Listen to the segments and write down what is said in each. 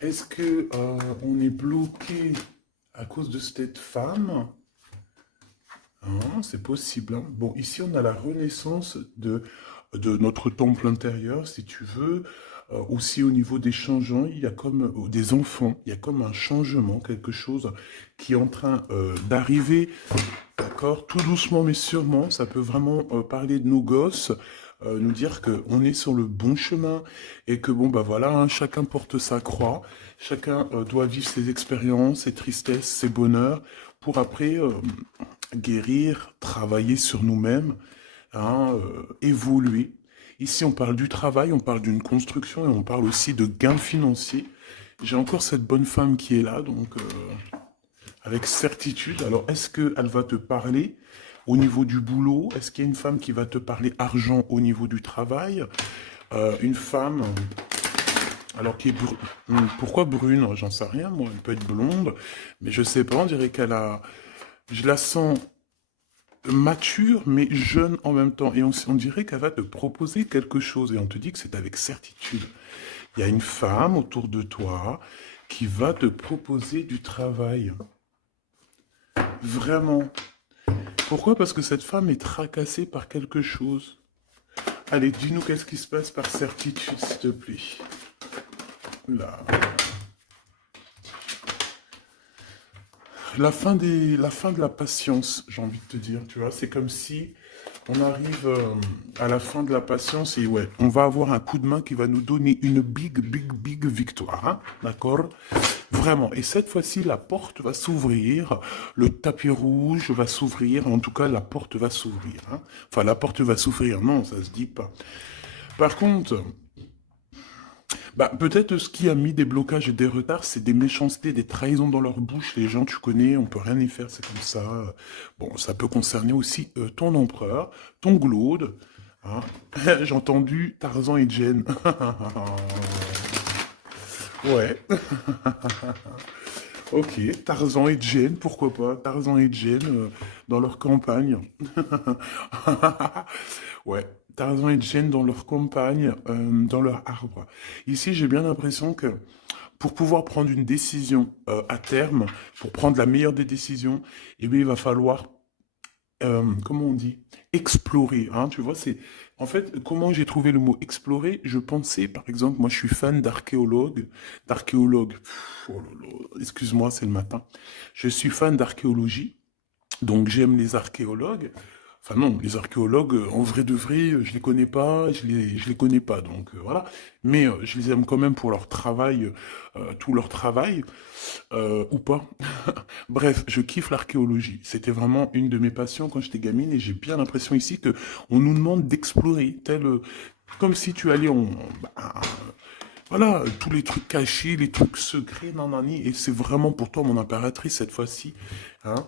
Est-ce que on est bloqué à cause de cette femme? Hein, c'est possible, hein. Bon, ici, on a la renaissance de notre temple intérieur, si tu veux. Aussi, au niveau des changements, il y a comme des enfants, il y a comme un changement, quelque chose qui est en train d'arriver. D'accord, tout doucement mais sûrement, ça peut vraiment parler de nos gosses, nous dire qu'on est sur le bon chemin et que bon bah voilà, hein, chacun porte sa croix, chacun doit vivre ses expériences, ses tristesses, ses bonheurs, pour après guérir, travailler sur nous-mêmes, hein, évoluer. Ici on parle du travail, on parle d'une construction et on parle aussi de gains financiers. J'ai encore cette bonne femme qui est là, donc avec certitude. Alors, est-ce qu'elle va te parler au niveau du boulot? Est-ce qu'il y a une femme qui va te parler argent au niveau du travail? Une femme, alors qui est pourquoi brune? J'en sais rien, moi. Elle peut être blonde, mais je sais pas. On dirait qu'elle a, je la sens mature, mais jeune en même temps. Et on dirait qu'elle va te proposer quelque chose. Et on te dit que c'est avec certitude. Il y a une femme autour de toi qui va te proposer du travail. Vraiment. Pourquoi? Parce que cette femme est tracassée par quelque chose. Allez, dis-nous qu'est-ce qui se passe par certitude, s'il te plaît. Là. La fin de la patience, j'ai envie de te dire, tu vois. C'est comme si on arrive à la fin de la patience et ouais, on va avoir un coup de main qui va nous donner une big victoire, hein, d'accord? Vraiment. Et cette fois-ci, la porte va s'ouvrir, le tapis rouge va s'ouvrir, en tout cas, la porte va s'ouvrir, hein. Enfin, la porte va s'ouvrir, non, ça se dit pas. Par contre, bah, peut-être ce qui a mis des blocages et des retards, c'est des méchancetés, des trahisons dans leur bouche. Les gens, tu connais, on peut rien y faire, c'est comme ça. Bon, ça peut concerner aussi ton empereur, ton glaude. Hein. J'ai entendu Tarzan et Jane. Ouais, ok, Tarzan et Jane, pourquoi pas? Tarzan et Jane dans leur campagne. Ouais, Tarzan et Jane dans leur campagne, dans leur arbre. Ici, j'ai bien l'impression que pour pouvoir prendre une décision à terme, pour prendre la meilleure des décisions, eh bien, il va falloir, comment on dit, explorer. Hein, tu vois, c'est en fait comment j'ai trouvé le mot explorer. Je pensais, par exemple, moi, je suis fan d'archéologue. Oh là là, excuse-moi, c'est le matin. Je suis fan d'archéologie. Donc j'aime les archéologues. Enfin non, les archéologues, en vrai de vrai, je les connais pas, je les connais pas, donc voilà. Mais je les aime quand même pour leur travail, tout leur travail, ou pas. Bref, je kiffe l'archéologie. C'était vraiment une de mes passions quand j'étais gamine et j'ai bien l'impression ici que on nous demande d'explorer, tel, comme si tu allais bah, voilà, tous les trucs cachés, les trucs secrets, nanani, et c'est vraiment pour toi mon impératrice cette fois-ci, hein.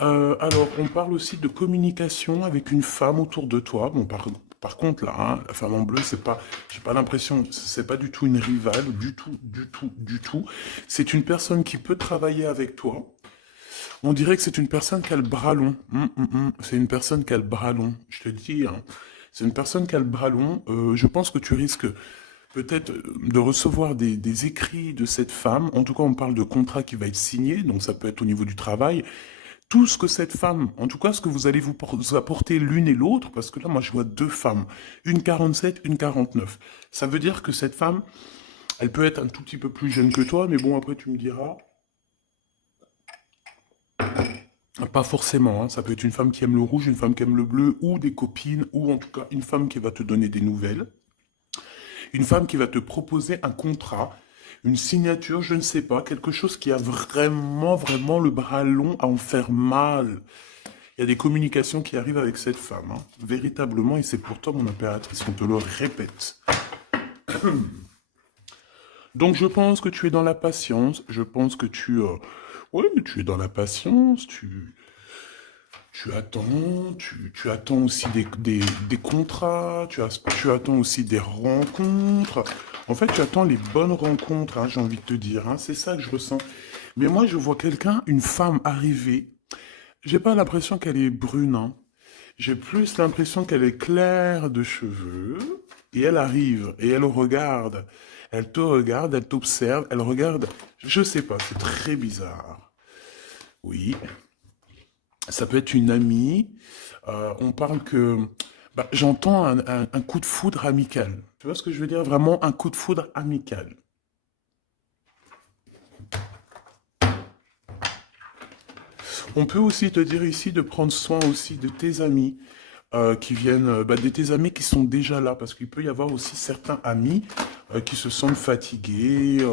Alors, on parle aussi de communication avec une femme autour de toi. Bon, par contre, là, hein, la femme en bleu, c'est pas, j'ai pas l'impression, c'est pas du tout une rivale, du tout. C'est une personne qui peut travailler avec toi. On dirait que c'est une personne qui a le bras long. C'est une personne qui a le bras long. Je te le dis, hein. C'est une personne qui a le bras long. Je pense que tu risques peut-être de recevoir des écrits de cette femme. En tout cas, on parle de contrat qui va être signé, donc ça peut être au niveau du travail tout ce que cette femme, en tout cas ce que vous allez vous apporter l'une et l'autre, parce que là moi je vois deux femmes, une 47, une 49. Ça veut dire que cette femme, elle peut être un tout petit peu plus jeune que toi, mais bon après tu me diras, pas forcément, hein. Ça peut être une femme qui aime le rouge, une femme qui aime le bleu, ou des copines, ou en tout cas une femme qui va te donner des nouvelles, une femme qui va te proposer un contrat, une signature, je ne sais pas, quelque chose qui a vraiment le bras long à en faire mal. Il y a des communications qui arrivent avec cette femme, hein, véritablement, et c'est pourtant mon impératrice, on te le répète. Donc je pense que tu es dans la patience, je pense que ouais, tu es dans la patience, tu attends, tu attends aussi des contrats, tu attends aussi des rencontres. En fait, tu attends les bonnes rencontres, hein, j'ai envie de te dire, hein, c'est ça que je ressens. Mais moi, je vois quelqu'un, une femme arriver, j'ai pas l'impression qu'elle est brune, hein. J'ai plus l'impression qu'elle est claire de cheveux. et elle arrive, et elle te regarde, elle t'observe, elle regarde, je sais pas, c'est très bizarre. Oui, ça peut être une amie, on parle que, bah, j'entends un coup de foudre amical. Tu vois ce que je veux dire? Vraiment un coup de foudre amical. On peut aussi te dire ici de prendre soin aussi de tes amis qui viennent, bah, de tes amis qui sont déjà là, parce qu'il peut y avoir aussi certains amis qui se sentent fatigués,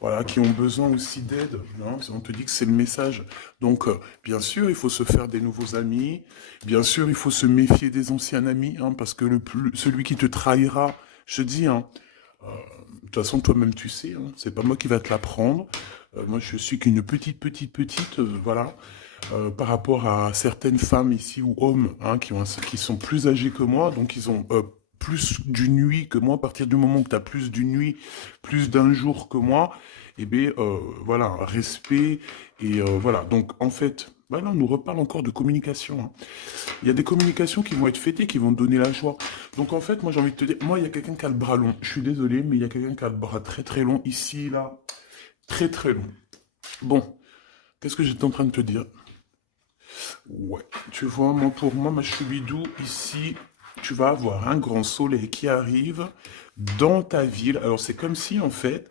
voilà, qui ont besoin aussi d'aide. Non, on te dit que c'est le message. Donc, bien sûr, il faut se faire des nouveaux amis. Bien sûr, il faut se méfier des anciens amis, hein, parce que celui qui te trahira, je te dis, hein, de toute façon, toi-même, tu sais, hein, c'est pas moi qui va te l'apprendre. Moi, je suis qu'une petite, voilà, par rapport à certaines femmes ici ou hommes hein, qui sont plus âgés que moi, donc ils ont plus d'une nuit que moi. À partir du moment où tu as plus d'une nuit, plus d'un jour que moi, eh bien, voilà, respect. Et voilà, donc en fait, bah là, on nous reparle encore de communication. Hein. Il y a des communications qui vont être fêtées, qui vont te donner la joie. Donc en fait, moi j'ai envie de te dire, moi il y a quelqu'un qui a le bras long. Je suis désolé, mais il y a quelqu'un qui a le bras très très long ici, là, très très long. Bon, qu'est-ce que j'étais en train de te dire? Ouais, tu vois, moi pour moi, ma choubidou, ici, tu vas avoir un grand soleil qui arrive dans ta ville. Alors c'est comme si en fait,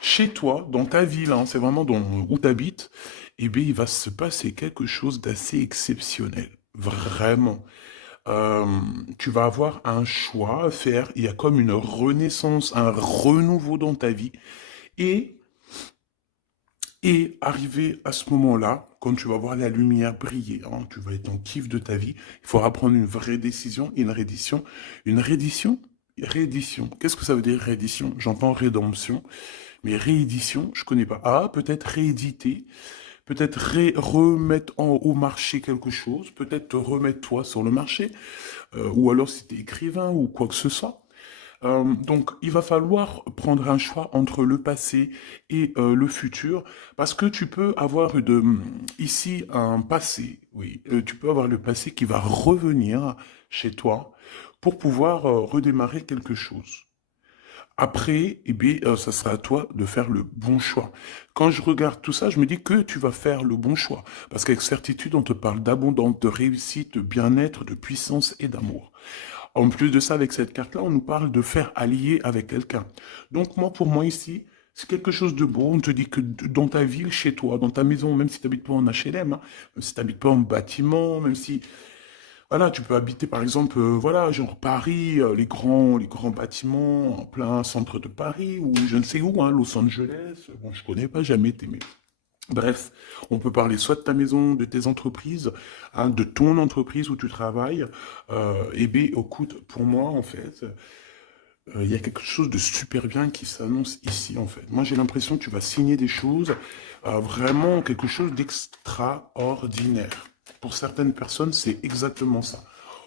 chez toi, dans ta ville, hein, c'est vraiment où tu habites, eh bien il va se passer quelque chose d'assez exceptionnel. Vraiment. Euh, Tu vas avoir un choix à faire. Il y a comme une renaissance, un renouveau dans ta vie. Et Et arrivé à ce moment-là, quand tu vas voir la lumière briller, hein, tu vas être en kiff de ta vie, il faudra prendre une vraie décision et une reddition. Une reddition? Réédition. Qu'est-ce que ça veut dire réédition? J'entends rédemption, mais réédition, je connais pas. Ah, peut-être rééditer, peut-être remettre au marché quelque chose, peut-être te remettre toi sur le marché, ou alors si tu es écrivain ou quoi que ce soit. Donc, il va falloir prendre un choix entre le passé et le futur, parce que tu peux avoir ici un passé, oui, tu peux avoir le passé qui va revenir chez toi pour pouvoir redémarrer quelque chose. Après, eh bien, ça sera à toi de faire le bon choix. Quand je regarde tout ça, je me dis que tu vas faire le bon choix. Parce qu'avec certitude, on te parle d'abondance, de réussite, de bien-être, de puissance et d'amour. En plus de ça, avec cette carte-là, on nous parle de faire allier avec quelqu'un. Donc moi, pour moi ici, c'est quelque chose de beau. On te dit que dans ta ville, chez toi, dans ta maison, même si tu n'habites pas en HLM, hein, même si tu n'habites pas en bâtiment, même si voilà, tu peux habiter par exemple, voilà, genre Paris, les grands bâtiments en plein centre de Paris ou je ne sais où, hein, Los Angeles. Bon, je connais pas, jamais été, mais bref, on peut parler soit de ta maison, de tes entreprises, hein, de ton entreprise où tu travailles. Et bien, écoute, pour moi, en fait, il y a quelque chose de super bien qui s'annonce ici, en fait. Moi, j'ai l'impression que tu vas signer des choses, vraiment quelque chose d'extraordinaire. Pour certaines personnes, c'est exactement ça.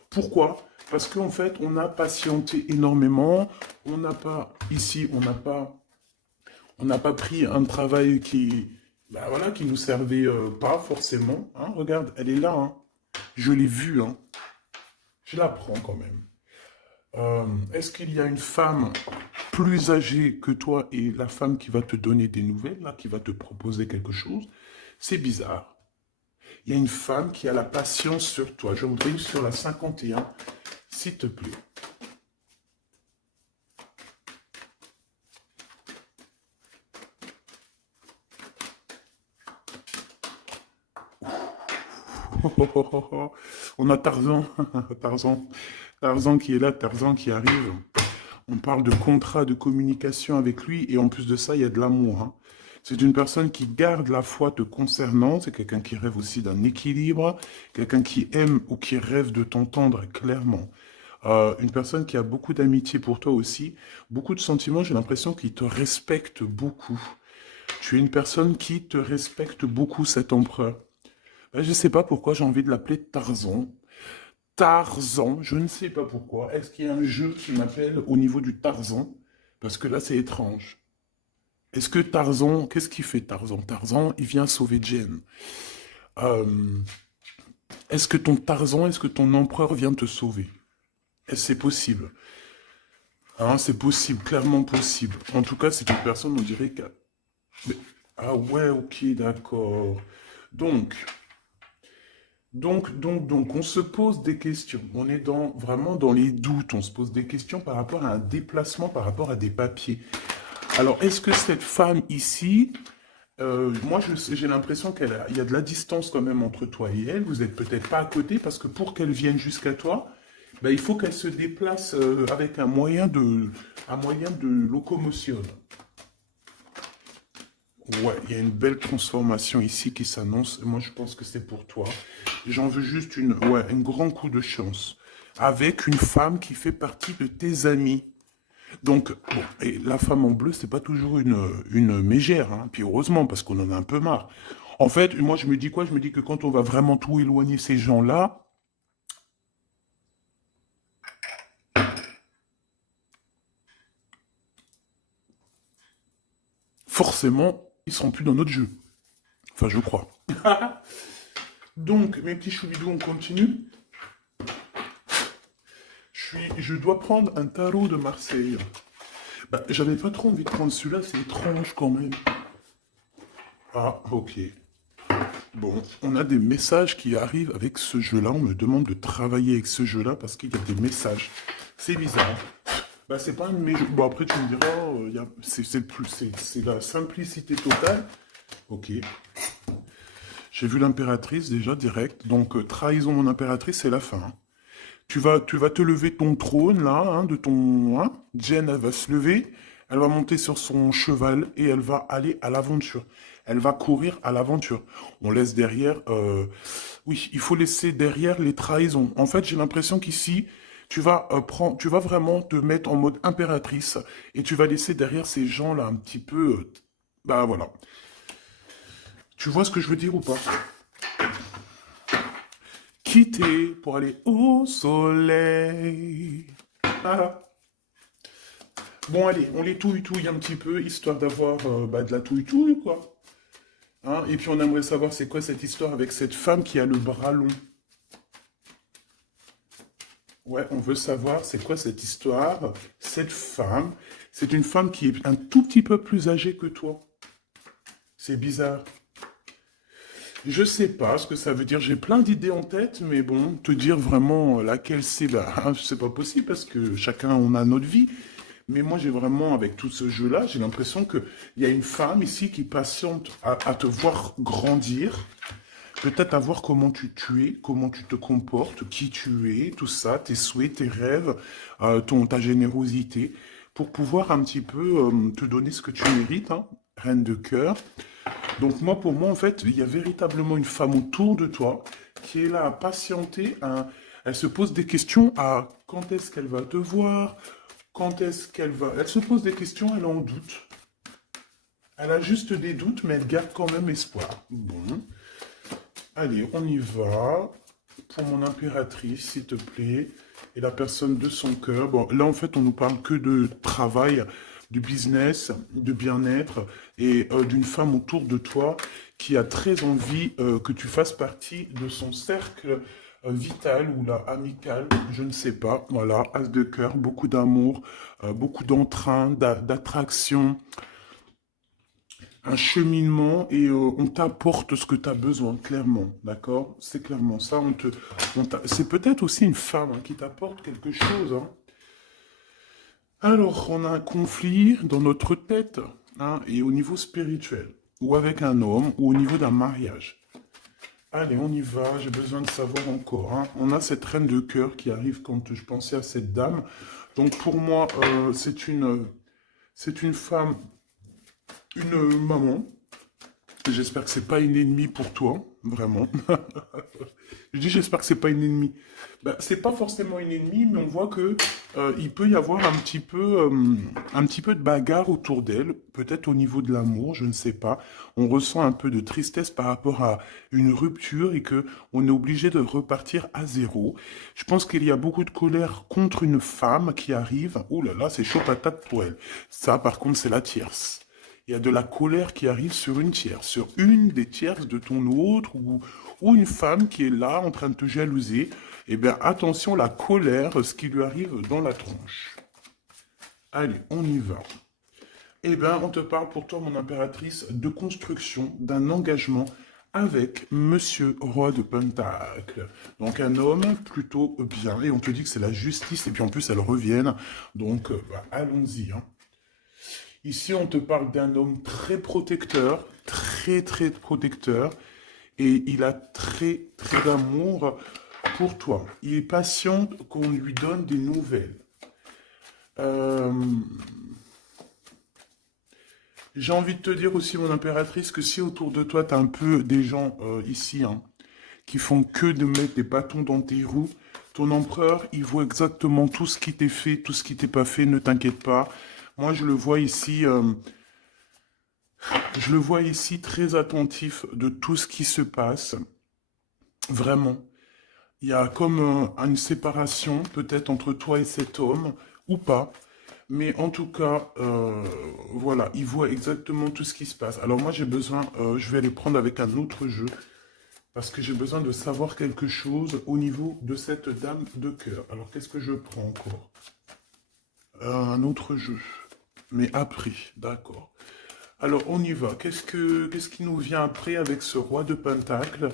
Pourquoi? Parce qu'en fait, on a patienté énormément. On n'a pas, ici, on n'a pas pris un travail qui, bah voilà, qui nous servait pas forcément. Hein. Regarde, elle est là. Hein. Je l'ai vue. Hein. Je la prends quand même. Est-ce qu'il y a une femme plus âgée que toi et la femme qui va te donner des nouvelles, là, qui va te proposer quelque chose? C'est bizarre. Il y a une femme qui a la patience sur toi. Je voudrais sur la 51, s'il te plaît. On a Tarzan, Tarzan, Tarzan qui est là, Tarzan qui arrive. On parle de contrat de communication avec lui et en plus de ça, il y a de l'amour. Hein. C'est une personne qui garde la foi te concernant, c'est quelqu'un qui rêve aussi d'un équilibre, quelqu'un qui aime ou qui rêve de t'entendre clairement. Une personne qui a beaucoup d'amitié pour toi aussi, beaucoup de sentiments, j'ai l'impression qu'il te respecte beaucoup. Tu es une personne qui te respecte beaucoup, cet empereur. Ben, je ne sais pas pourquoi j'ai envie de l'appeler Tarzan. Tarzan, je ne sais pas pourquoi. Est-ce qu'il y a un jeu qui m'appelle au niveau du Tarzan? Parce que là, c'est étrange. Est-ce que Tarzan, qu'est-ce qu'il fait Tarzan? Tarzan, il vient sauver Jen. Euh, est-ce que ton Tarzan, est-ce que ton empereur vient te sauver? Est-ce que c'est possible? Hein, c'est possible, clairement possible. En tout cas, c'est une personne, on dirait que... mais- Ah ouais, ok, d'accord. Donc, on se pose des questions. On est vraiment dans les doutes. On se pose des questions par rapport à un déplacement, par rapport à des papiers. Alors, est-ce que cette femme ici, moi, j'ai l'impression il y a de la distance quand même entre toi et elle. Vous êtes peut-être pas à côté parce que pour qu'elle vienne jusqu'à toi, ben, il faut qu'elle se déplace avec un moyen de locomotion. Ouais, il y a une belle transformation ici qui s'annonce. Moi, je pense que c'est pour toi. J'en veux juste un grand coup de chance. Avec une femme qui fait partie de tes amis. Donc, bon, et la femme en bleu, c'est pas toujours une mégère, hein. Puis heureusement, parce qu'on en a un peu marre. En fait, moi, je me dis quoi? Je me dis que quand on va vraiment tout éloigner ces gens-là, forcément, ils seront plus dans notre jeu. Enfin, je crois. Donc, mes petits choubidous, on continue. Je dois prendre un tarot de Marseille. Bah, j'avais pas trop envie de prendre celui-là, c'est étrange quand même. Ah, ok. Bon, on a des messages qui arrivent avec ce jeu-là. On me demande de travailler avec ce jeu-là parce qu'il y a des messages. C'est bizarre. Bah, c'est pas un de mes jeux. Bon, après, tu me diras, c'est la simplicité totale. Ok. J'ai vu l'impératrice déjà direct. Donc, trahison mon impératrice, c'est la fin, hein. Tu vas te lever de ton trône, là, hein, de ton... Hein. Jen, elle va se lever, elle va monter sur son cheval et elle va aller à l'aventure. Elle va courir à l'aventure. On laisse derrière... Oui, il faut laisser derrière les trahisons. En fait, j'ai l'impression qu'ici, tu vas vraiment te mettre en mode impératrice et tu vas laisser derrière ces gens-là un petit peu... bah voilà. Tu vois ce que je veux dire ou pas? Quitter pour aller au soleil. Ah. Bon, allez, on les touille-touille un petit peu, histoire d'avoir bah, de la touille-touille, quoi. Hein, et puis on aimerait savoir c'est quoi cette histoire avec cette femme qui a le bras long. Ouais, on veut savoir c'est quoi cette histoire. Cette femme, c'est une femme qui est un tout petit peu plus âgée que toi. C'est bizarre. Je sais pas ce que ça veut dire. J'ai plein d'idées en tête, mais bon, te dire vraiment laquelle c'est, bah, c'est pas possible parce que chacun on a notre vie. Mais moi, j'ai vraiment, avec tout ce jeu-là, j'ai l'impression qu'il y a une femme ici qui patiente à te voir grandir, peut-être à voir comment tu es, comment tu te comportes, qui tu es, tout ça, tes souhaits, tes rêves, ta générosité, pour pouvoir un petit peu te donner ce que tu mérites, hein, reine de cœur. Donc moi, pour moi, en fait, il y a véritablement une femme autour de toi qui est là à patienter. Elle se pose des questions à quand est-ce qu'elle va te voir, quand est-ce qu'elle va... Elle se pose des questions, elle en doute. Elle a juste des doutes, mais elle garde quand même espoir. Bon, allez, on y va. Pour mon impératrice, s'il te plaît. Et la personne de son cœur. Bon, là, en fait, on nous parle que de travail, du business, de bien-être et d'une femme autour de toi qui a très envie que tu fasses partie de son cercle vital ou là, amical, je ne sais pas. Voilà, as de cœur, beaucoup d'amour, beaucoup d'entrain, d'attraction, un cheminement et on t'apporte ce que tu as besoin, clairement, d'accord? C'est clairement ça. C'est peut-être aussi une femme hein, qui t'apporte quelque chose, hein. Alors, on a un conflit dans notre tête hein, et au niveau spirituel, ou avec un homme, ou au niveau d'un mariage. Allez, on y va, j'ai besoin de savoir encore, hein. On a cette reine de cœur qui arrive quand je pensais à cette dame. Donc pour moi, c'est une femme, une maman. J'espère que c'est pas une ennemie pour toi, vraiment. Je dis j'espère que c'est pas une ennemie. Ben, c'est pas forcément une ennemie, mais on voit que il peut y avoir un petit peu de bagarre autour d'elle, peut-être au niveau de l'amour, je ne sais pas. On ressent un peu de tristesse par rapport à une rupture et que on est obligé de repartir à zéro. Je pense qu'il y a beaucoup de colère contre une femme qui arrive. Ouh là là, c'est chaud patate pour elle. Ça, par contre, c'est la tierce. Il y a de la colère qui arrive sur une tierce, sur une des tierces de ton autre, ou une femme qui est là en train de te jalouser. Eh bien, attention, la colère, ce qui lui arrive dans la tronche. Allez, on y va. Eh bien, on te parle pour toi, mon impératrice, de construction, d'un engagement avec Monsieur Roi de Pentacle. Donc un homme plutôt bien, et on te dit que c'est la justice, et puis en plus elles reviennent, donc allons-y. Hein. Ici, on te parle d'un homme très protecteur, très protecteur, et il a très d'amour pour toi. Il est patient qu'on lui donne des nouvelles. Euh, J'ai envie de te dire aussi, mon impératrice, que si autour de toi, tu as un peu des gens ici hein, qui font que de mettre des bâtons dans tes roues, ton empereur, il voit exactement tout ce qui t'est fait, tout ce qui t'est pas fait, ne t'inquiète pas. Moi, je le vois ici très attentif de tout ce qui se passe. Vraiment. Il y a comme une séparation, peut-être entre toi et cet homme, ou pas. Mais en tout cas, voilà, il voit exactement tout ce qui se passe. Alors moi, j'ai besoin, je vais aller prendre avec un autre jeu, parce que j'ai besoin de savoir quelque chose au niveau de cette dame de cœur. Alors, qu'est-ce que je prends encore? Un autre jeu. Mais après, d'accord. Alors, on y va. Qu'est-ce qui nous vient après avec ce roi de Pentacle?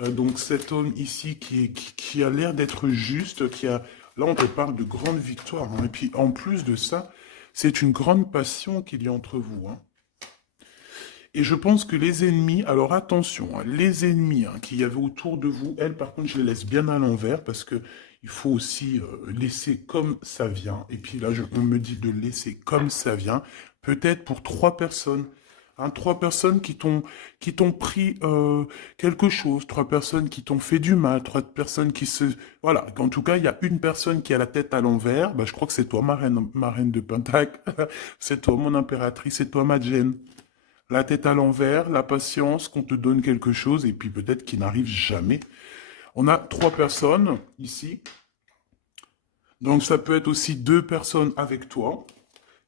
Donc, cet homme ici qui a l'air d'être juste, qui a... Là, on te parle de grande victoire. Hein. Et puis, en plus de ça, c'est une grande passion qu'il y a entre vous. Hein. Et je pense que les ennemis, alors attention, hein, les ennemis hein, qu'il y avait autour de vous, elles, par contre, je les laisse bien à l'envers parce que il faut aussi laisser comme ça vient. Et puis là, on me dit de laisser comme ça vient. Peut-être pour 3 personnes. Hein, 3 personnes qui t'ont pris quelque chose, 3 personnes qui t'ont fait du mal, 3 personnes qui se... Voilà, en tout cas, il y a une personne qui a la tête à l'envers, bah, je crois que c'est toi, ma reine de Pentacle, c'est toi, mon impératrice, c'est toi, ma Jane. La tête à l'envers, la patience, qu'on te donne quelque chose, et puis peut-être qu'il n'arrive jamais. On a 3 personnes ici. Donc ça peut être aussi 2 personnes avec toi.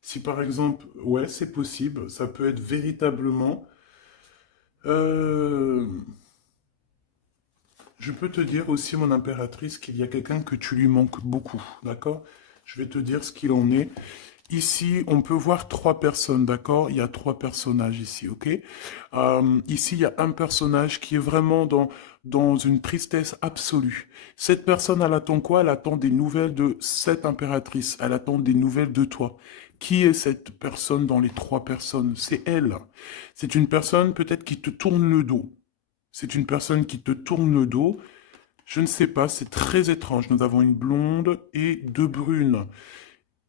Si par exemple, ouais, c'est possible, ça peut être véritablement... euh, je peux te dire aussi, mon impératrice, qu'il y a quelqu'un que tu lui manques beaucoup, d'accord? Je vais te dire ce qu'il en est. Ici, on peut voir 3 personnes, d'accord? Il y a 3 personnages ici, ok? Ici, il y a un personnage qui est vraiment dans une tristesse absolue. Cette personne, elle attend quoi? Elle attend des nouvelles de cette impératrice. Elle attend des nouvelles de toi. Qui est cette personne dans les 3 personnes? C'est elle. C'est une personne peut-être qui te tourne le dos. C'est une personne qui te tourne le dos. Je ne sais pas, c'est très étrange. Nous avons une blonde et 2 brunes.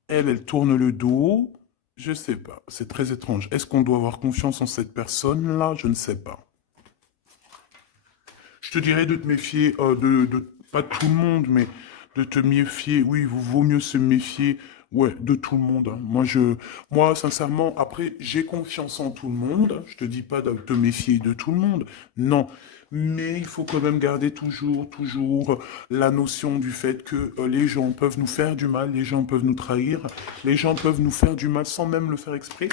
Elle tourne le dos. Je sais pas. C'est très étrange. Est-ce qu'on doit avoir confiance en cette personne-là? Je ne sais pas. Je te dirais de te méfier, pas de tout le monde, mais de te méfier. Oui, il vaut mieux se méfier, ouais, de tout le monde. Hein. Moi, sincèrement, après, j'ai confiance en tout le monde. Je te dis pas de te méfier de tout le monde. Non. Mais il faut quand même garder toujours la notion du fait que les gens peuvent nous faire du mal, les gens peuvent nous trahir, les gens peuvent nous faire du mal sans même le faire exprès.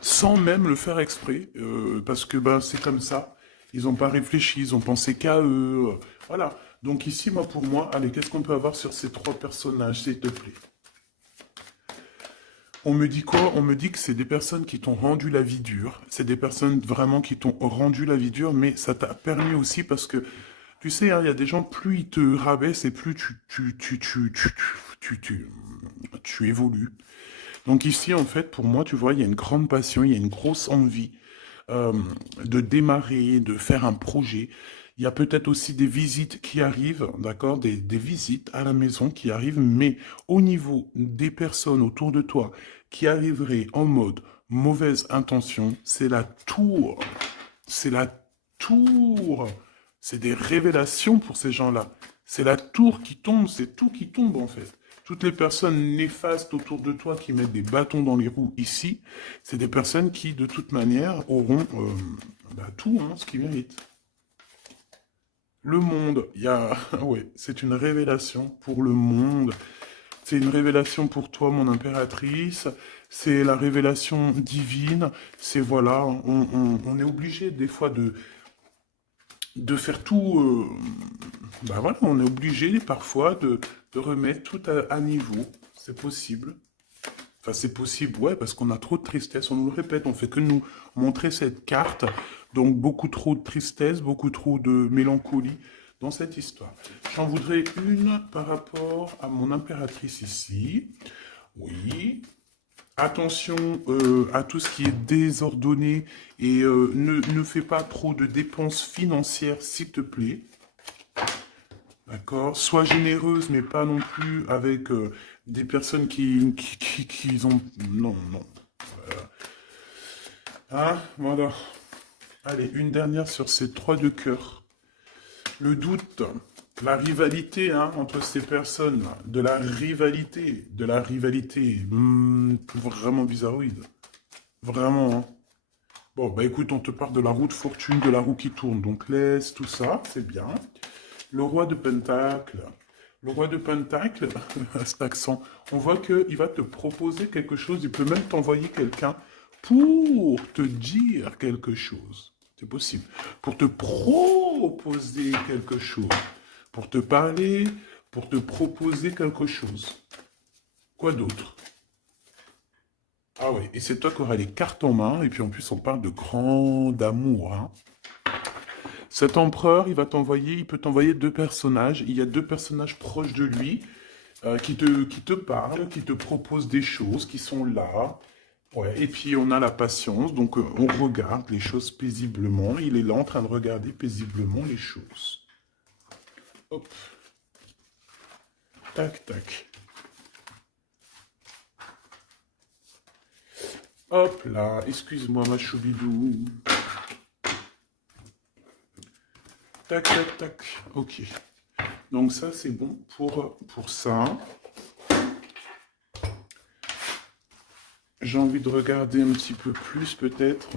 Sans même le faire exprès, parce que ben, c'est comme ça. Ils n'ont pas réfléchi, ils ont pensé qu'à eux. Voilà. Donc ici, moi, pour moi, allez, qu'est-ce qu'on peut avoir sur ces 3 personnages, s'il te plaît? On me dit quoi? On me dit que c'est des personnes qui t'ont rendu la vie dure. C'est des personnes vraiment qui t'ont rendu la vie dure, mais ça t'a permis aussi parce que, tu sais, hein, il y a des gens, plus ils te rabaissent et plus tu évolues. Donc ici, en fait, pour moi, tu vois, il y a une grande passion, il y a une grosse envie euh, de démarrer, de faire un projet. Il y a peut-être aussi des visites qui arrivent, d'accord, des visites à la maison qui arrivent, mais au niveau des personnes autour de toi qui arriveraient en mode mauvaise intention, c'est la tour. C'est la tour. C'est des révélations pour ces gens-là. C'est la tour qui tombe, c'est tout qui tombe en fait. Toutes les personnes néfastes autour de toi qui mettent des bâtons dans les roues ici, c'est des personnes qui, de toute manière, auront tout hein, ce qu'ils méritent. Le monde, il y a... ouais, c'est une révélation pour le monde. C'est une révélation pour toi, mon impératrice. C'est la révélation divine. C'est voilà, on est obligé des fois de faire tout. Ben voilà, on est obligé parfois de remettre tout à niveau. C'est possible. Enfin, c'est possible, ouais, parce qu'on a trop de tristesse. On nous le répète, on fait que nous montrer cette carte. Donc, beaucoup trop de tristesse, beaucoup trop de mélancolie dans cette histoire. J'en voudrais une par rapport à mon impératrice ici. Oui. Attention à tout ce qui est désordonné et ne fais pas trop de dépenses financières, s'il te plaît. D'accord? Sois généreuse, mais pas non plus avec des personnes qui ont... Non, non. Hein? Voilà. Allez, une dernière sur ces trois de cœur. Le doute, la rivalité hein, entre ces personnes, de la rivalité, vraiment bizarroïde. Vraiment, hein. Bon, bah écoute, on te parle de la roue de fortune, de la roue qui tourne, donc laisse tout ça, c'est bien. Le roi de Pentacle. Le roi de Pentacle, à cet accent, on voit qu'il va te proposer quelque chose, il peut même t'envoyer quelqu'un pour te dire quelque chose. C'est possible. Pour te proposer quelque chose. Pour te parler, pour te proposer quelque chose. Quoi d'autre? Ah oui, et c'est toi qui auras les cartes en main, et puis en plus on parle de grand amour. Hein. Cet empereur, il peut t'envoyer deux personnages. Il y a deux personnages proches de lui qui te parlent, qui te proposent des choses, qui sont là. Ouais. Et puis on a la patience, donc on regarde les choses paisiblement. Il est là en train de regarder paisiblement les choses. Hop. Tac, tac. Hop là, excuse-moi ma choubidou. Tac, tac, tac. Ok. Donc ça, c'est bon pour ça. J'ai envie de regarder un petit peu plus, peut-être.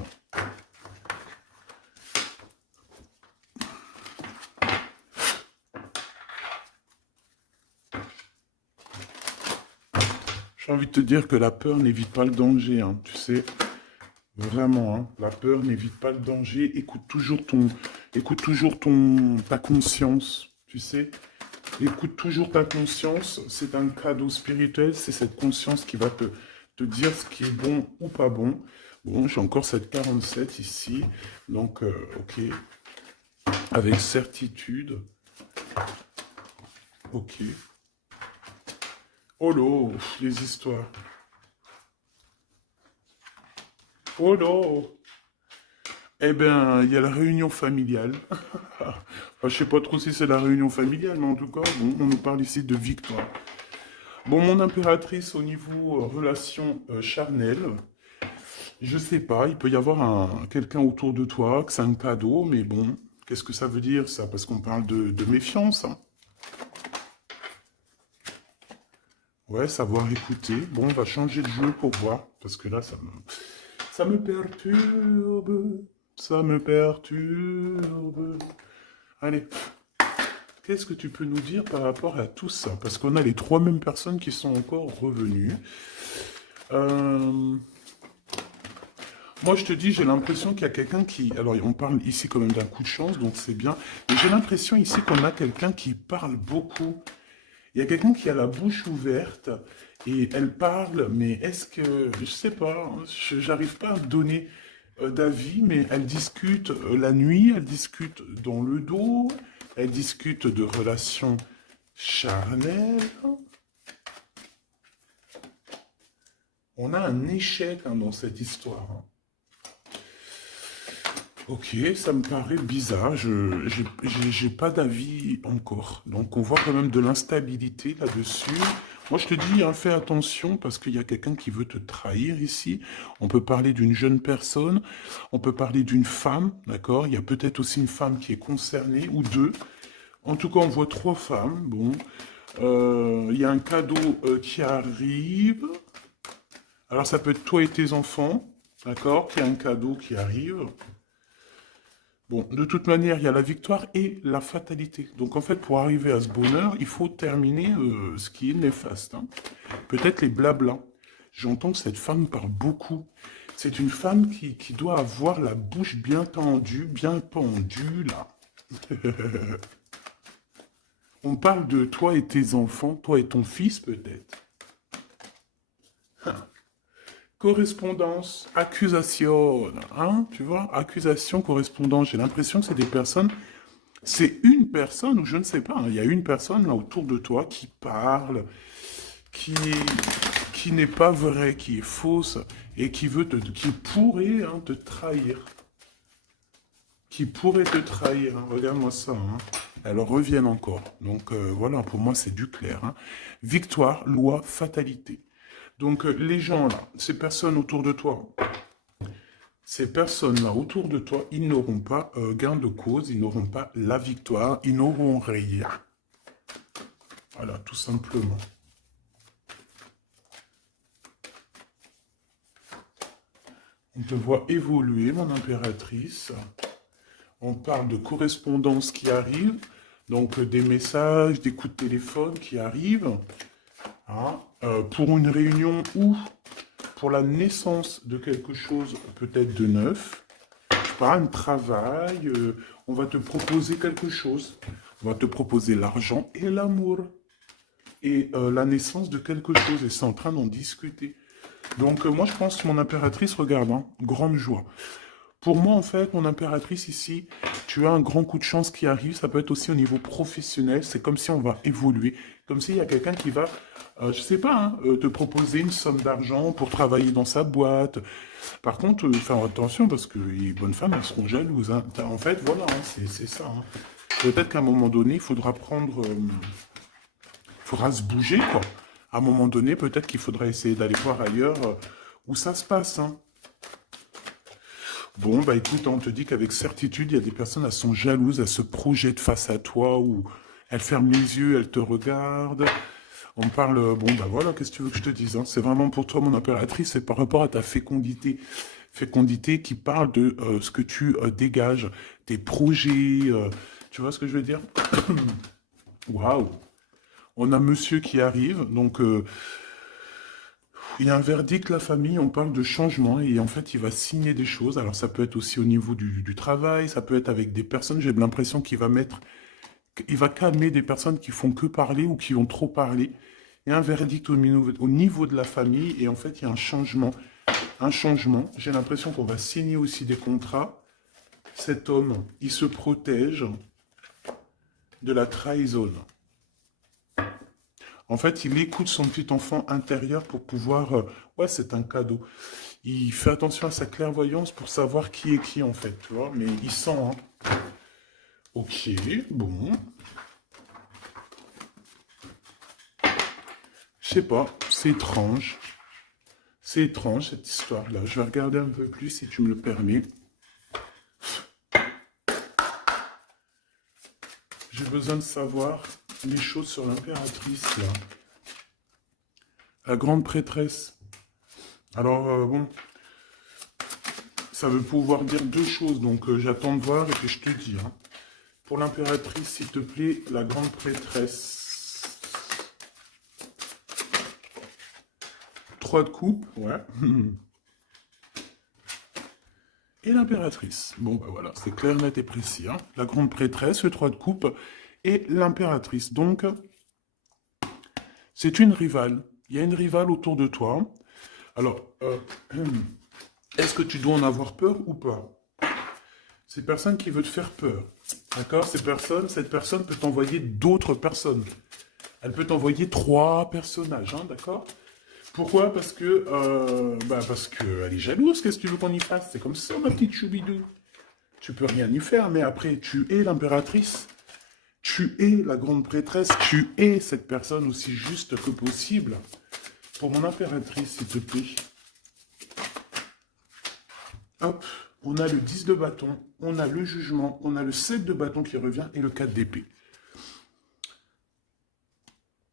J'ai envie de te dire que la peur n'évite pas le danger, hein, tu sais. Vraiment, hein, la peur n'évite pas le danger. Écoute toujours ta conscience, tu sais. Écoute toujours ta conscience. C'est un cadeau spirituel. C'est cette conscience qui va te dire ce qui est bon ou pas bon. Bon, j'ai encore cette 47 ici. Donc, ok. Avec certitude. Ok. Oh là, les histoires. Oh là. Eh bien, il y a la réunion familiale. Enfin, je sais pas trop si c'est la réunion familiale, mais en tout cas, bon, on nous parle ici de victoire. Bon, mon impératrice, au niveau relation charnelle, je sais pas, il peut y avoir quelqu'un autour de toi, que c'est un cadeau, mais bon, qu'est-ce que ça veut dire ça? Parce qu'on parle de méfiance, hein. Ouais, savoir écouter. Bon, on va changer de jeu pour voir, parce que là, ça me perturbe, ça me perturbe. Allez, qu'est-ce que tu peux nous dire par rapport à tout ça? Parce qu'on a les trois mêmes personnes qui sont encore revenues. Moi, je te dis, j'ai l'impression qu'il y a quelqu'un qui... Alors, on parle ici quand même d'un coup de chance, donc c'est bien. Mais j'ai l'impression ici qu'on a quelqu'un qui parle beaucoup. Il y a quelqu'un qui a la bouche ouverte et elle parle, mais est-ce que... Je sais pas, j'arrive pas à donner d'avis, mais elle discute la nuit, elle discute dans le dos, elle discute de relations charnelles. On a un échec hein, dans cette histoire. Hein. Ok, ça me paraît bizarre, j'ai pas d'avis encore. Donc on voit quand même de l'instabilité là-dessus. Moi je te dis, hein, fais attention parce qu'il y a quelqu'un qui veut te trahir ici. On peut parler d'une jeune personne, on peut parler d'une femme, d'accord? Il y a peut-être aussi une femme qui est concernée, ou deux. En tout cas, on voit trois femmes, bon. Il y a un cadeau qui arrive. Alors ça peut être toi et tes enfants, d'accord? Il y a un cadeau qui arrive. Bon, de toute manière, il y a la victoire et la fatalité. Donc en fait, pour arriver à ce bonheur, il faut terminer ce qui est néfaste. Hein. Peut-être les blablas. J'entends que cette femme parle beaucoup. C'est une femme qui doit avoir la bouche bien tendue, bien pendue, là. On parle de toi et tes enfants, toi et ton fils peut-être. Correspondance, accusation, hein, tu vois, accusation, correspondance. J'ai l'impression que c'est des personnes, c'est une personne, ou je ne sais pas, hein, il y a une personne là autour de toi qui parle, qui, qui n'est pas vraie, qui est fausse, et qui pourrait hein, te trahir. Qui pourrait te trahir, hein. Regarde-moi ça, hein. Elles reviennent encore. Donc voilà, pour moi c'est du clair, hein. Victoire, loi, fatalité. Donc les gens là, ces personnes-là autour de toi, ils n'auront pas gain de cause, ils n'auront pas la victoire, ils n'auront rien. Voilà, tout simplement. On te voit évoluer, mon impératrice. On parle de correspondance qui arrive, donc des messages, des coups de téléphone qui arrivent, hein, pour une réunion ou pour la naissance de quelque chose peut-être de neuf. Je sais pas, un travail, on va te proposer quelque chose. On va te proposer l'argent et l'amour. Et la naissance de quelque chose. Et c'est en train d'en discuter. Donc moi je pense que mon impératrice, regarde, hein, grande joie. Pour moi, en fait, mon impératrice ici, tu as un grand coup de chance qui arrive. Ça peut être aussi au niveau professionnel. C'est comme si on va évoluer. Comme s'il y a quelqu'un qui va, je sais pas, hein, te proposer une somme d'argent pour travailler dans sa boîte. Par contre, faire attention parce que les bonnes femmes, elles seront jalouses, hein. En fait, voilà, hein, c'est ça, hein. Peut-être qu'à un moment donné, il faudra prendre, il faudra se bouger, quoi. À un moment donné, peut-être qu'il faudra essayer d'aller voir ailleurs où ça se passe, hein. Bon, bah écoute, on te dit qu'avec certitude, il y a des personnes, elles sont jalouses, elles se projettent face à toi, ou elles ferment les yeux, elles te regardent. On parle, bon, bah voilà, qu'est-ce que tu veux que je te dise, hein. C'est vraiment pour toi, mon impératrice, c'est par rapport à ta fécondité. Fécondité qui parle de ce que tu dégages, tes projets, tu vois ce que je veux dire? Waouh! On a monsieur qui arrive, donc il y a un verdict, la famille, on parle de changement et en fait, il va signer des choses. Alors, ça peut être aussi au niveau du travail, ça peut être avec des personnes. J'ai l'impression qu'il va mettre, il va calmer des personnes qui font que parler ou qui ont trop parlé. Il y a un verdict au niveau de la famille et en fait, il y a un changement. Un changement. J'ai l'impression qu'on va signer aussi des contrats. Cet homme, il se protège de la trahison. En fait, il écoute son petit enfant intérieur pour pouvoir... ouais, c'est un cadeau. Il fait attention à sa clairvoyance pour savoir qui est qui, en fait, tu vois. Mais il sent, hein. Ok, bon. Je sais pas, c'est étrange. C'est étrange, cette histoire-là. Je vais regarder un peu plus, si tu me le permets. J'ai besoin de savoir les choses sur l'impératrice, là. La grande prêtresse. Alors, bon, ça veut pouvoir dire deux choses, donc j'attends de voir et puis je te dis, hein. Pour l'impératrice, s'il te plaît, la grande prêtresse. 3 de coupe, ouais. Et l'impératrice. Bon, bah voilà, c'est clair, net et précis, hein. La grande prêtresse, le 3 de coupe et l'impératrice. Donc, c'est une rivale. Il y a une rivale autour de toi. Alors, est-ce que tu dois en avoir peur ou pas? Ces personnes qui veulent te faire peur. D'accord? Cette personne peut t'envoyer d'autres personnes. Elle peut t'envoyer 3 personnages, hein, d'accord? Pourquoi? Parce que elle est jalouse, qu'est-ce que tu veux qu'on y fasse? C'est comme ça, ma petite choubidou. Tu peux rien y faire, mais après, tu es l'impératrice. Tu es la grande prêtresse. Tu es cette personne aussi juste que possible. Pour mon impératrice, s'il te plaît. Hop, on a le 10 de bâton, on a le jugement, on a le 7 de bâton qui revient et le 4 d'épée.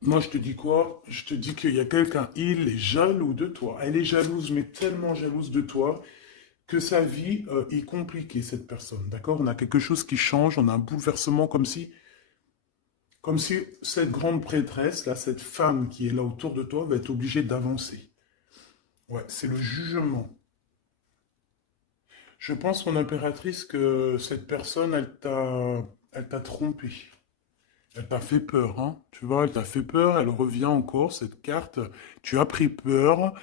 Moi, je te dis quoi? Je te dis qu'il y a quelqu'un, il est jaloux de toi. Elle est jalouse, mais tellement jalouse de toi que sa vie est compliquée, cette personne. D'accord? On a quelque chose qui change, on a un bouleversement comme si cette grande prêtresse, là, cette femme qui est là autour de toi, va être obligée d'avancer. Ouais, c'est le jugement. Je pense, mon impératrice, que cette personne, elle t'a trompé. Elle t'a fait peur, hein. Tu vois, elle t'a fait peur, elle revient encore, cette carte. Tu as pris peur.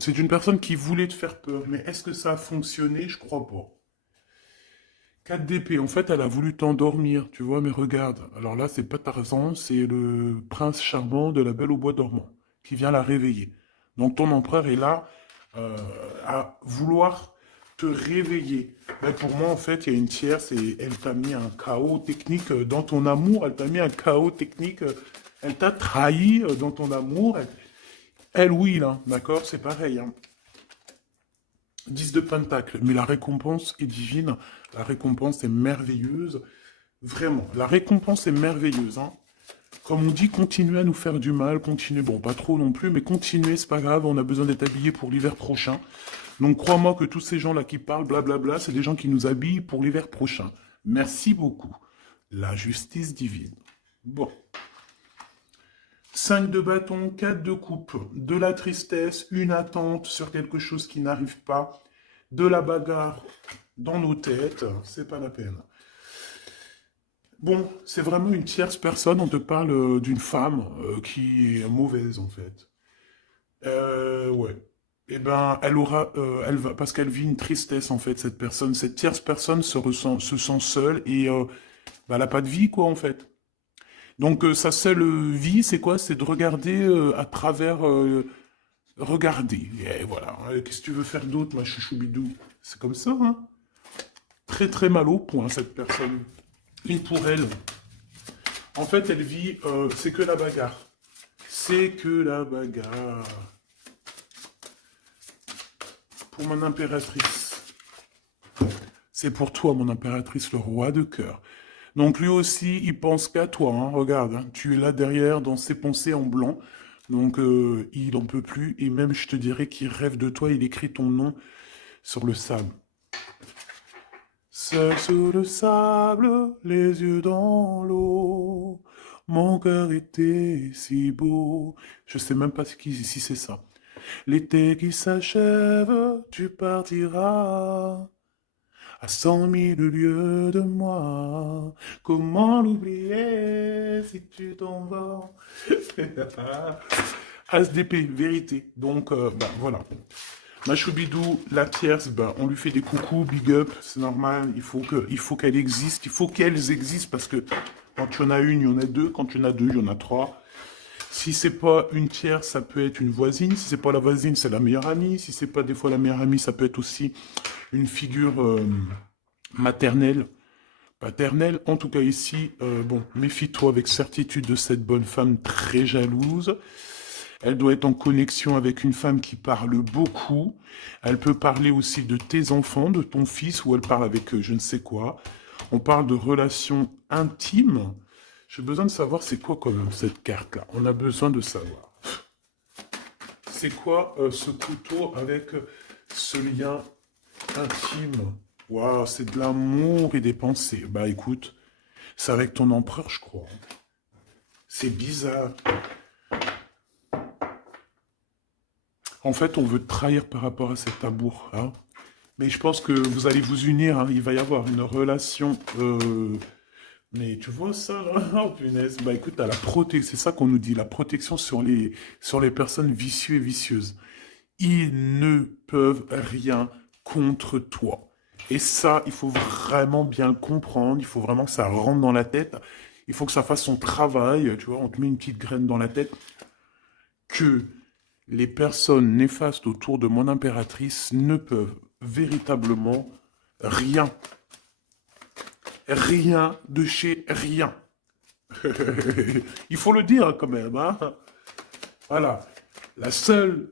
C'est une personne qui voulait te faire peur, mais est-ce que ça a fonctionné? Je crois pas. 4 d'épée, en fait, elle a voulu t'endormir, tu vois, mais regarde. Alors là, c'est pas Tarzan, c'est le prince charmant de la Belle au bois dormant, qui vient la réveiller. Donc ton empereur est là à vouloir te réveiller. Mais pour moi, en fait, il y a une tierce et elle t'a mis un chaos technique dans ton amour, elle t'a mis un chaos technique, elle t'a trahi dans ton amour. Elle, oui, là, d'accord, c'est pareil, hein. 10 de Pentacle, mais la récompense est divine, la récompense est merveilleuse, vraiment, la récompense est merveilleuse, hein. Comme on dit, continuez à nous faire du mal, continuez, bon, pas trop non plus, mais continuez, c'est pas grave, on a besoin d'être habillés pour l'hiver prochain. Donc crois-moi que tous ces gens-là qui parlent, blablabla, c'est des gens qui nous habillent pour l'hiver prochain. Merci beaucoup. La justice divine. Bon. 5 de bâton, 4 de coupe, de la tristesse, une attente sur quelque chose qui n'arrive pas, de la bagarre dans nos têtes, c'est pas la peine. Bon, c'est vraiment une tierce personne, on te parle d'une femme qui est mauvaise en fait. Ouais. Eh ben, elle va, parce qu'elle vit une tristesse en fait, cette personne. Cette tierce personne se sent seule et bah, elle n'a pas de vie quoi en fait. Donc sa seule vie, c'est quoi? C'est de regarder à travers, regarder. Et voilà. Qu'est-ce que tu veux faire d'autre, ma chouchoubidou? C'est comme ça, hein? Très très mal au point cette personne. Une pour elle. En fait, elle vit, c'est que la bagarre. C'est que la bagarre. Pour mon impératrice. C'est pour toi, mon impératrice, le roi de cœur. Donc lui aussi, il pense qu'à toi. Hein. Regarde, hein, tu es là derrière dans ses pensées en blanc. Donc il en peut plus. Et même, je te dirais qu'il rêve de toi. Il écrit ton nom sur le sable. Seul sous le sable, les yeux dans l'eau. Mon cœur était si beau. Je sais même pas si c'est ça. L'été qui s'achève, tu partiras à 100 000 lieues de moi. Comment l'oublier si tu t'en vas? As d'épée, vérité. Donc, bah, voilà. Machoubidou, la tierce, ben, on lui fait des coucous, big up, c'est normal, il faut qu'elle existe, il faut qu'elles existent, parce que quand tu en as une, il y en a deux, quand tu en as deux, il y en a trois. Si c'est pas une tierce, ça peut être une voisine, si c'est pas la voisine, c'est la meilleure amie, si c'est pas des fois la meilleure amie, ça peut être aussi une figure maternelle, paternelle. En tout cas ici, bon, méfie-toi avec certitude de cette bonne femme très jalouse. Elle doit être en connexion avec une femme qui parle beaucoup. Elle peut parler aussi de tes enfants, de ton fils, ou elle parle avec je ne sais quoi. On parle de relations intimes. J'ai besoin de savoir c'est quoi quand même cette carte-là. On a besoin de savoir. C'est quoi ce couteau avec ce lien intime? Waouh, c'est de l'amour et des pensées. Bah écoute, c'est avec ton empereur, je crois. C'est bizarre. En fait, on veut te trahir par rapport à cet amour. Hein. Mais je pense que vous allez vous unir. Hein. Il va y avoir une relation. Mais tu vois ça, là? Oh, punaise. Bah écoute, t'as la protection. C'est ça qu'on nous dit. La protection sur les personnes vicieuses et vicieuses. Ils ne peuvent rien contre toi. Et ça, il faut vraiment bien le comprendre. Il faut vraiment que ça rentre dans la tête. Il faut que ça fasse son travail. Tu vois, on te met une petite graine dans la tête. Que les personnes néfastes autour de mon impératrice ne peuvent véritablement rien. Rien de chez rien. Il faut le dire quand même. Hein. Voilà. La seule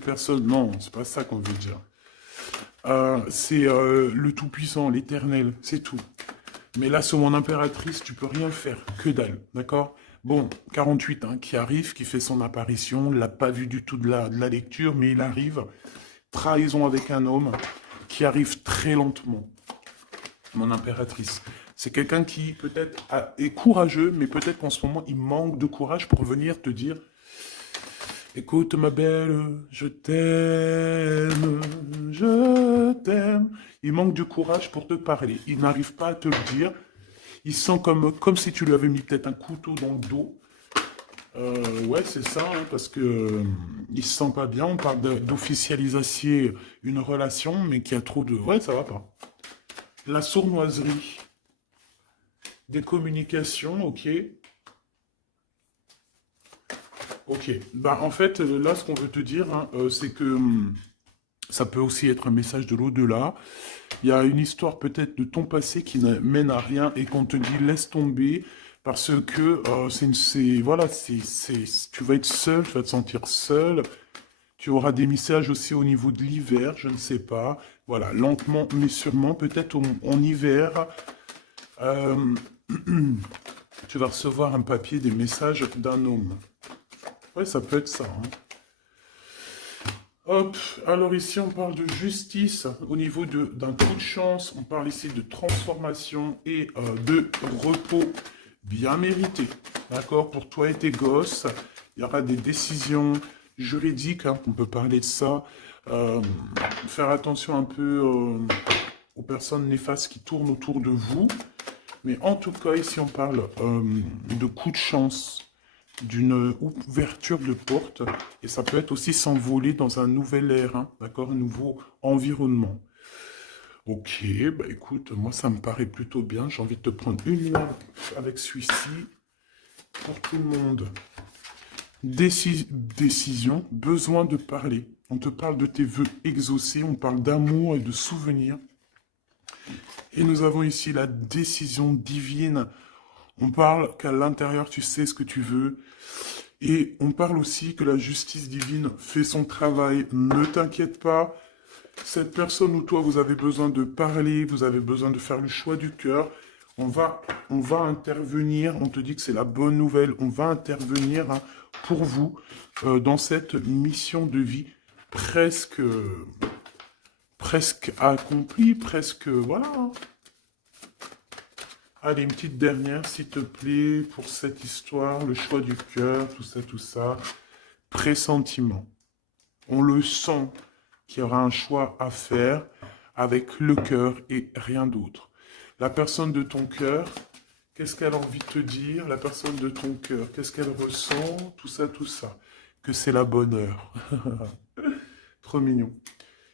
personne, non, c'est pas ça qu'on veut dire. C'est le Tout-Puissant, l'Éternel, c'est tout. Mais là, sur mon impératrice, tu peux rien faire, que dalle, d'accord? Bon, 48, hein, qui arrive, qui fait son apparition, l'a pas vu du tout de la lecture, mais il arrive. Trahison avec un homme qui arrive très lentement, mon impératrice. C'est quelqu'un qui peut-être est courageux, mais peut-être qu'en ce moment, il manque de courage pour venir te dire écoute ma belle, je t'aime, je t'aime. Il manque de courage pour te parler. Il n'arrive pas à te le dire. Il sent comme si tu lui avais mis peut-être un couteau dans le dos. Ouais, c'est ça, hein, parce que il se sent pas bien. On parle d'officialiser une relation, mais qui a trop de... Ouais, ça va pas. La sournoiserie, des communications, ok. Ok. Bah, en fait, là, ce qu'on veut te dire, hein, c'est que ça peut aussi être un message de l'au-delà. Il y a une histoire peut-être de ton passé qui ne mène à rien et qu'on te dit laisse tomber parce que voilà, tu vas être seul, tu vas te sentir seul. Tu auras des messages aussi au niveau de l'hiver, je ne sais pas. Voilà, lentement mais sûrement, peut-être en hiver, euh, tu vas recevoir un papier, des messages d'un homme. Ouais, ça peut être ça, hein. Hop, alors ici on parle de justice au niveau d'un coup de chance, on parle ici de transformation et de repos bien mérité. D'accord? Pour toi et tes gosses, il y aura des décisions juridiques, hein, on peut parler de ça. Euh, Faire attention un peu aux personnes néfastes qui tournent autour de vous. Mais en tout cas, ici on parle de coup de chance d'une ouverture de porte et ça peut être aussi s'envoler dans un nouvel air, hein, d'accord, un nouveau environnement. Ok, bah écoute, moi ça me paraît plutôt bien. J'ai envie de te prendre une lampe avec celui-ci pour tout le monde. Décision, besoin de parler. On te parle de tes vœux exaucés, on parle d'amour et de souvenirs. Et nous avons ici la décision divine. On parle qu'à l'intérieur, tu sais ce que tu veux. Et on parle aussi que la justice divine fait son travail. Ne t'inquiète pas. Cette personne ou toi, vous avez besoin de parler, vous avez besoin de faire le choix du cœur. On va intervenir. On te dit que c'est la bonne nouvelle. On va intervenir, hein, pour vous dans cette mission de vie presque, presque accomplie, presque, voilà, hein. Allez, une petite dernière, s'il te plaît, pour cette histoire, le choix du cœur, tout ça, tout ça. Pressentiment. On le sent qu'il y aura un choix à faire avec le cœur et rien d'autre. La personne de ton cœur, qu'est-ce qu'elle a envie de te dire? La personne de ton cœur, qu'est-ce qu'elle ressent? Tout ça, tout ça. Que c'est la bonne heure. Trop mignon.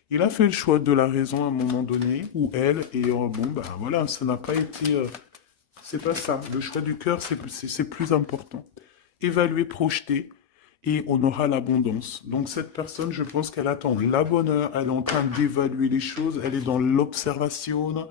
Il a fait le choix de la raison à un moment donné, ou elle, et bon, ben voilà, ça n'a pas été... c'est pas ça. Le choix du cœur, c'est plus important. Évaluer, projeter, et on aura l'abondance. Donc cette personne, je pense qu'elle attend la bonne heure, elle est en train d'évaluer les choses, elle est dans l'observation,